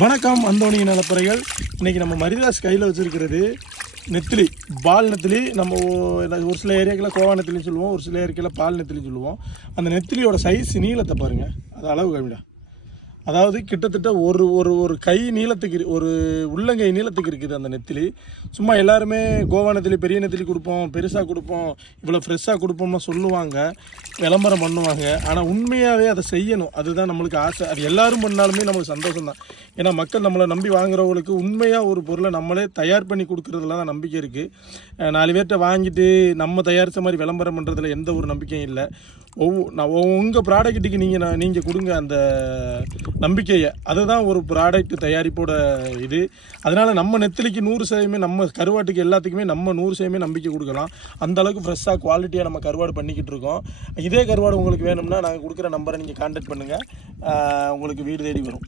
வணக்கம் அந்தோணி நலப்பறைகள் இன்னைக்கு நம்ம மரிதாஸ் கையில் வச்சுருக்கிறது நெத்திலி பால் நெத்திலி. நம்ம ஒரு சில ஏரியாக்கில் கோவா நெத்திலின்னு சொல்லுவோம் ஒரு சில ஏரியாக்கில் பால் நெத்திலின்னு சொல்லுவோம். அந்த நெத்திலியோட சைஸ் நீளத்தை பாருங்கள் அது அளவு கம்மிடா. அதாவது கிட்டத்தட்ட ஒரு ஒரு ஒரு கை நீளத்துக்கு ஒரு உள்ளங்கை நீளத்துக்கு இருக்குது அந்த நெத்திலி. சும்மா எல்லாருமே கோவா நெத்திலி பெரிய நெத்திலி கொடுப்போம் பெருசாக கொடுப்போம் இவ்வளோ ஃப்ரெஷ்ஷாக கொடுப்போம்னு சொல்லுவாங்க விளம்பரம் பண்ணுவாங்க. ஆனால் உண்மையாகவே அதை செய்யணும். அதுதான் நம்மளுக்கு ஆசை. அது எல்லோரும் பண்ணாலுமே நம்மளுக்கு சந்தோஷம் தான் ஏன்னா மக்கள் நம்மளை நம்பி வாங்குறவங்களுக்கு உண்மையாக ஒரு பொருளை நம்மளே தயார் பண்ணி கொடுக்குறதுல தான் நம்பிக்கை இருக்குது நாலு பேர்கிட்ட வாங்கிட்டு நம்ம தயாரித்த மாதிரி விளம்பரம் பண்ணுறதுல எந்த ஒரு நம்பிக்கையும் இல்லை. ஒவ்வொ நான் உங்கள் ப்ராடக்ட்டுக்கு நீங்கள் நான் நீங்கள் கொடுங்க அந்த நம்பிக்கையை. அதுதான் ஒரு ப்ராடக்ட் தயாரிப்போட இது. அதனால் நம்ம நெத்திலிக்கு நூறு சதவீதமே நம்ம கருவாட்டுக்கு எல்லாத்துக்குமே நம்ம நூறு சதவீதமே நம்பிக்கை கொடுக்கலாம். அந்த அளவுக்கு ஃப்ரெஷ்ஷாக குவாலிட்டியாக நம்ம கருவாடு பண்ணிக்கிட்டு இருக்கோம். இதே கருவாடு உங்களுக்கு வேணும்னா நாங்கள் கொடுக்குற நம்பரை நீங்கள் கான்டாக்ட் பண்ணுங்கள் உங்களுக்கு வீடு தேடி வரும்.